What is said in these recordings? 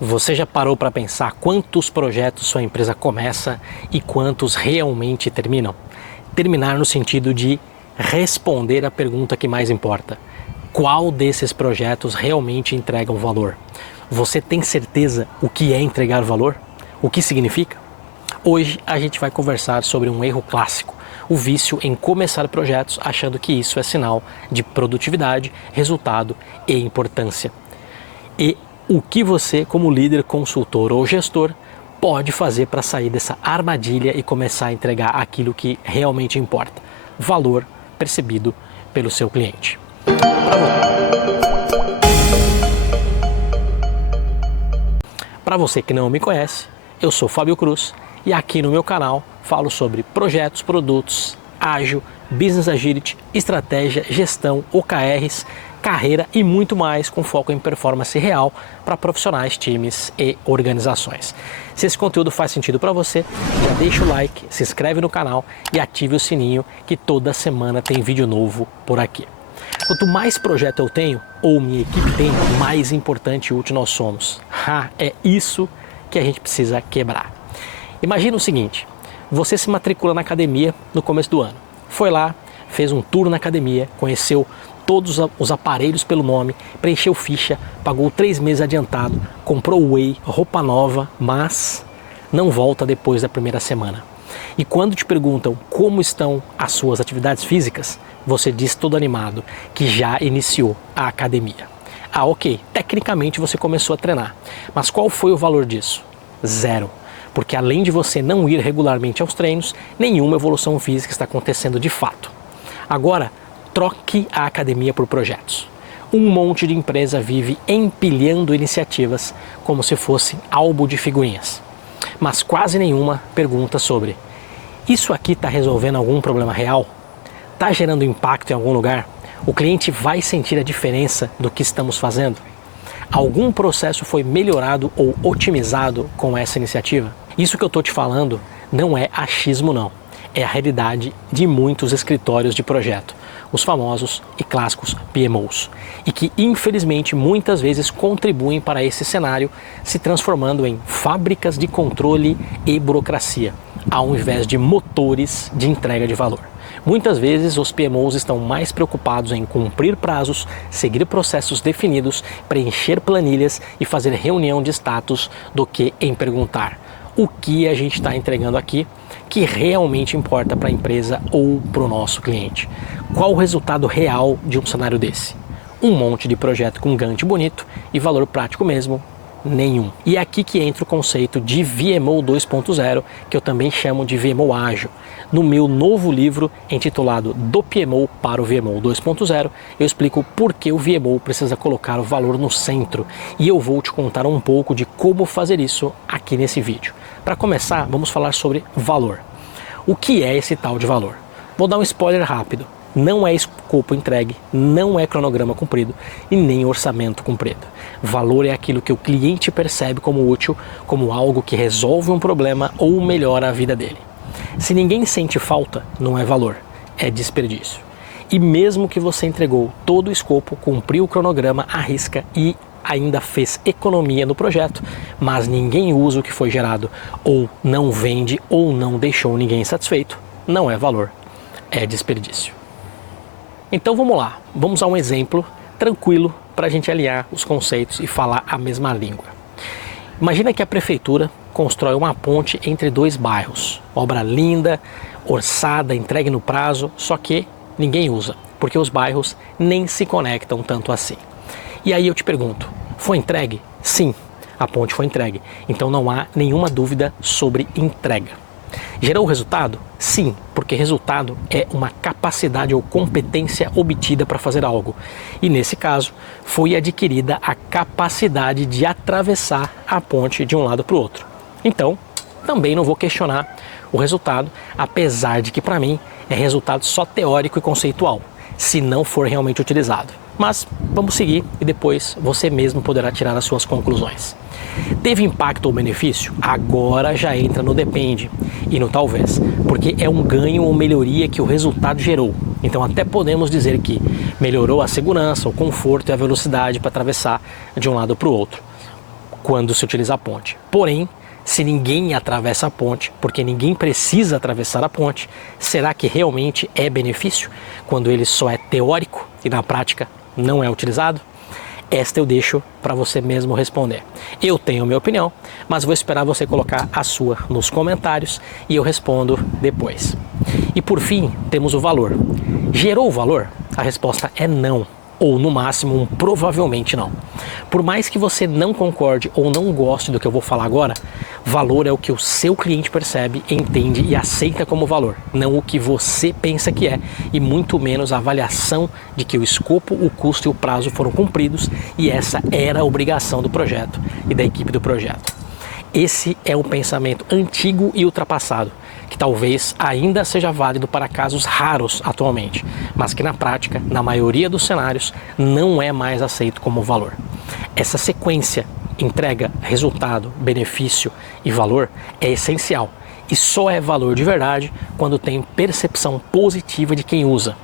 Você já parou para pensar quantos projetos sua empresa começa e quantos realmente terminam? Terminar no sentido de responder a pergunta que mais importa. Qual desses projetos realmente entregam valor? Você tem certeza o que é entregar valor? O que significa? Hoje a gente vai conversar sobre um erro clássico, o vício em começar projetos achando que isso é sinal de produtividade, resultado e importância. E o que você, como líder, consultor ou gestor, pode fazer para sair dessa armadilha e começar a entregar aquilo que realmente importa, valor percebido pelo seu cliente. Para você que não me conhece, eu sou Fábio Cruz e aqui no meu canal falo sobre projetos, produtos, ágil, business agility, estratégia, gestão, OKRs, carreira e muito mais com foco em performance real para profissionais, times e organizações. Se esse conteúdo faz sentido para você, já deixa o like, se inscreve no canal e ative o sininho que toda semana tem vídeo novo por aqui. Quanto mais projeto eu tenho, ou minha equipe tem, mais importante e útil nós somos. É isso que a gente precisa quebrar. Imagina o seguinte, você se matricula na academia no começo do ano. Foi lá, fez um tour na academia, conheceu todos os aparelhos pelo nome, preencheu ficha, pagou 3 meses adiantado, comprou whey, roupa nova, mas não volta depois da primeira semana. E quando te perguntam como estão as suas atividades físicas, você diz todo animado que já iniciou a academia. Ok, tecnicamente você começou a treinar, mas qual foi o valor disso? Zero. Porque além de você não ir regularmente aos treinos, nenhuma evolução física está acontecendo de fato. Agora, troque a academia por projetos. Um monte de empresa vive empilhando iniciativas como se fosse álbum de figurinhas. Mas quase nenhuma pergunta sobre: isso aqui está resolvendo algum problema real? Está gerando impacto em algum lugar? O cliente vai sentir a diferença do que estamos fazendo? Algum processo foi melhorado ou otimizado com essa iniciativa? Isso que eu estou te falando não é achismo não, é a realidade de muitos escritórios de projeto, os famosos e clássicos PMOs, e que infelizmente muitas vezes contribuem para esse cenário, se transformando em fábricas de controle e burocracia, ao invés de motores de entrega de valor. Muitas vezes os PMOs estão mais preocupados em cumprir prazos, seguir processos definidos, preencher planilhas e fazer reunião de status do que em perguntar o que a gente está entregando aqui que realmente importa para a empresa ou para o nosso cliente. Qual o resultado real de um cenário desse? Um monte de projeto com Gantt bonito e valor prático mesmo? Nenhum. E é aqui que entra o conceito de VMO 2.0, que eu também chamo de VMO ágil. No meu novo livro, intitulado Do PMO para o VMO 2.0, eu explico por que o VMO precisa colocar o valor no centro e eu vou te contar um pouco de como fazer isso aqui nesse vídeo. Para começar, vamos falar sobre valor. O que é esse tal de valor? Vou dar um spoiler rápido. Não é escopo entregue, não é cronograma cumprido e nem orçamento cumprido. Valor é aquilo que o cliente percebe como útil, como algo que resolve um problema ou melhora a vida dele. Se ninguém sente falta, não é valor, é desperdício. E mesmo que você entregou todo o escopo, cumpriu o cronograma à risca e ainda fez economia no projeto, mas ninguém usa o que foi gerado, ou não vende, ou não deixou ninguém satisfeito, não é valor, é desperdício. Então vamos lá, vamos a um exemplo tranquilo para a gente alinhar os conceitos e falar a mesma língua. Imagina que a prefeitura constrói uma ponte entre 2 bairros, obra linda, orçada, entregue no prazo, só que ninguém usa, porque os bairros nem se conectam tanto assim. E aí eu te pergunto, foi entregue? Sim, a ponte foi entregue, então não há nenhuma dúvida sobre entrega. Gerou resultado? Sim, porque resultado é uma capacidade ou competência obtida para fazer algo. E nesse caso, foi adquirida a capacidade de atravessar a ponte de um lado para o outro. Então, também não vou questionar o resultado, apesar de que para mim é resultado só teórico e conceitual, se não for realmente utilizado. Mas vamos seguir e depois você mesmo poderá tirar as suas conclusões. Teve impacto ou benefício? Agora já entra no depende e no talvez, porque é um ganho ou melhoria que o resultado gerou. Então até podemos dizer que melhorou a segurança, o conforto e a velocidade para atravessar de um lado para o outro. quando se utiliza a ponte. Porém, se ninguém atravessa a ponte, porque ninguém precisa atravessar a ponte, será que realmente é benefício quando ele só é teórico e na prática não é utilizado? Esta eu deixo para você mesmo responder. Eu tenho minha opinião, mas vou esperar você colocar a sua nos comentários e eu respondo depois. E por fim, temos o valor. Gerou o valor? A resposta é não. Ou no máximo provavelmente não. Por mais que você não concorde ou não goste do que eu vou falar agora, valor é o que o seu cliente percebe, entende e aceita como valor, não o que você pensa que é, e muito menos a avaliação de que o escopo, o custo e o prazo foram cumpridos, e essa era a obrigação do projeto e da equipe do projeto. Esse é um pensamento antigo e ultrapassado, que talvez ainda seja válido para casos raros atualmente, mas que na prática, na maioria dos cenários, não é mais aceito como valor. Essa sequência, entrega, resultado, benefício e valor é essencial e só é valor de verdade quando tem percepção positiva de quem usa.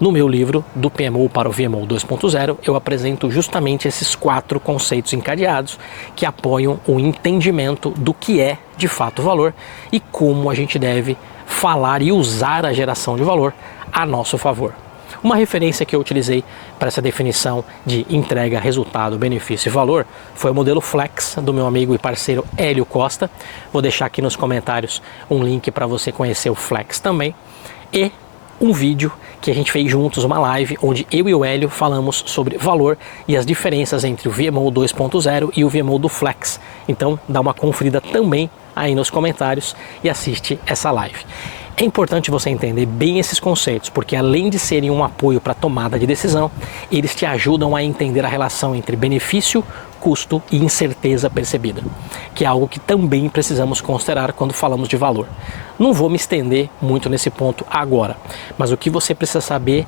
No meu livro, do PMO para o VMO 2.0, eu apresento justamente esses 4 conceitos encadeados que apoiam o entendimento do que é de fato valor e como a gente deve falar e usar a geração de valor a nosso favor. Uma referência que eu utilizei para essa definição de entrega, resultado, benefício e valor foi o modelo Flex do meu amigo e parceiro Hélio Costa. Vou deixar aqui nos comentários um link para você conhecer o Flex também. E um vídeo que a gente fez juntos, uma live, onde eu e o Hélio falamos sobre valor e as diferenças entre o VMO 2.0 e o VMO do Flex. Então dá uma conferida também aí nos comentários e assiste essa live. É importante você entender bem esses conceitos, porque além de serem um apoio para a tomada de decisão, eles te ajudam a entender a relação entre benefício, custo e incerteza percebida, que é algo que também precisamos considerar quando falamos de valor. Não vou me estender muito nesse ponto agora, mas o que você precisa saber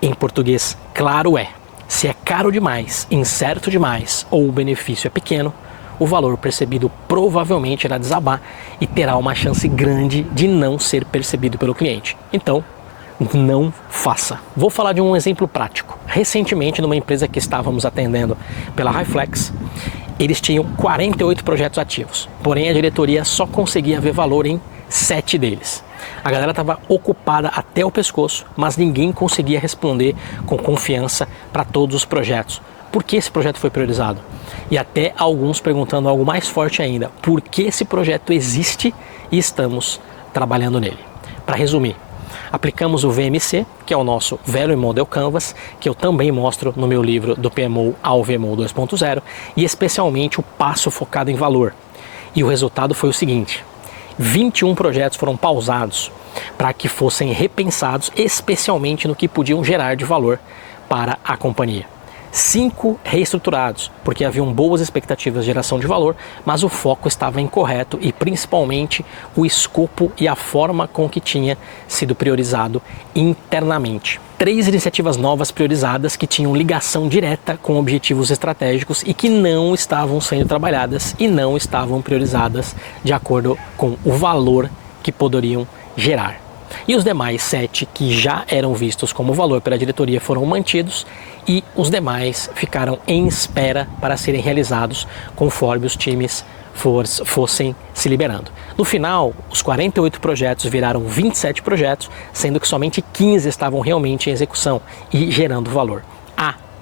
em português claro é: se é caro demais, incerto demais ou o benefício é pequeno, o valor percebido provavelmente irá desabar e terá uma chance grande de não ser percebido pelo cliente. Então, não faça. Vou falar de um exemplo prático. Recentemente, numa empresa que estávamos atendendo pela Highflex, eles tinham 48 projetos ativos, porém a diretoria só conseguia ver valor em 7 deles. A galera estava ocupada até o pescoço, mas ninguém conseguia responder com confiança para todos os projetos. Por que esse projeto foi priorizado? E até alguns perguntando algo mais forte ainda: por que esse projeto existe e estamos trabalhando nele? Para resumir, aplicamos o VMC, que é o nosso Value Model Canvas, que eu também mostro no meu livro do PMO ao VMO 2.0, e especialmente o passo focado em valor. E o resultado foi o seguinte: 21 projetos foram pausados para que fossem repensados especialmente no que podiam gerar de valor para a companhia. 5 reestruturados, porque haviam boas expectativas de geração de valor, mas o foco estava incorreto e principalmente o escopo e a forma com que tinha sido priorizado internamente. 3 iniciativas novas priorizadas que tinham ligação direta com objetivos estratégicos e que não estavam sendo trabalhadas e não estavam priorizadas de acordo com o valor que poderiam gerar. E os demais 7 que já eram vistos como valor pela diretoria foram mantidos e os demais ficaram em espera para serem realizados conforme os times fossem se liberando. No final, os 48 projetos viraram 27 projetos, sendo que somente 15 estavam realmente em execução e gerando valor.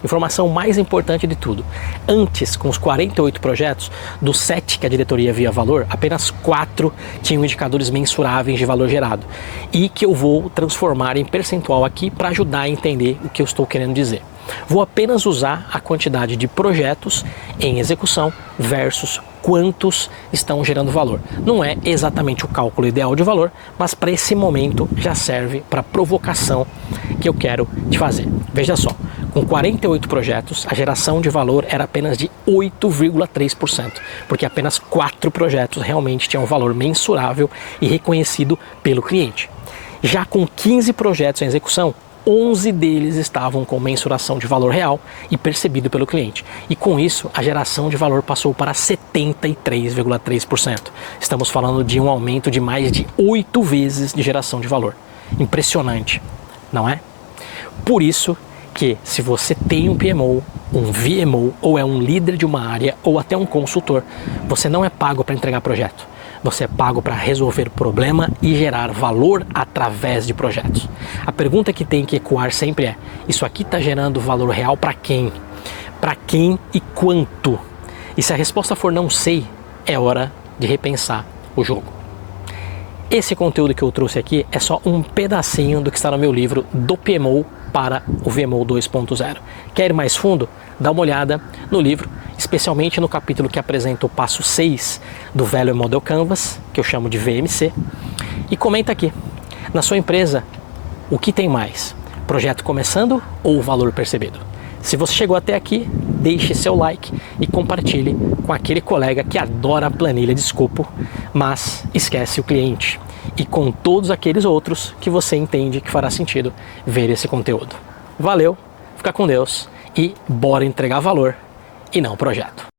Informação mais importante de tudo: antes, com os 48 projetos, dos 7 que a diretoria via valor, apenas 4 tinham indicadores mensuráveis de valor gerado, e que eu vou transformar em percentual aqui para ajudar a entender o que eu estou querendo dizer. Vou apenas usar a quantidade de projetos em execução versus quantos estão gerando valor. Não é exatamente o cálculo ideal de valor, mas para esse momento já serve para a provocação que eu quero te fazer. Veja só, com 48 projetos, a geração de valor era apenas de 8,3%, porque apenas 4 projetos realmente tinham valor mensurável e reconhecido pelo cliente. Já com 15 projetos em execução, 11 deles estavam com mensuração de valor real e percebido pelo cliente. E com isso, a geração de valor passou para 73,3%. Estamos falando de um aumento de mais de 8 vezes de geração de valor. Impressionante, não é? Por isso que se você tem um PMO, um VMO, ou é um líder de uma área, ou até um consultor, você não é pago para entregar projeto. Você é pago para resolver problema e gerar valor através de projetos. A pergunta que tem que ecoar sempre é: isso aqui está gerando valor real para quem? Para quem e quanto? E se a resposta for não sei, é hora de repensar o jogo. Esse conteúdo que eu trouxe aqui é só um pedacinho do que está no meu livro Do PMO para o VMO 2.0. Quer ir mais fundo? Dá uma olhada no livro, especialmente no capítulo que apresenta o passo 6 do Value Model Canvas, que eu chamo de VMC, e comenta aqui, na sua empresa, o que tem mais? Projeto começando ou valor percebido? Se você chegou até aqui, deixe seu like e compartilhe com aquele colega que adora a planilha de escopo, mas esquece o cliente, e com todos aqueles outros que você entende que fará sentido ver esse conteúdo. Valeu, fica com Deus e bora entregar valor e não projeto.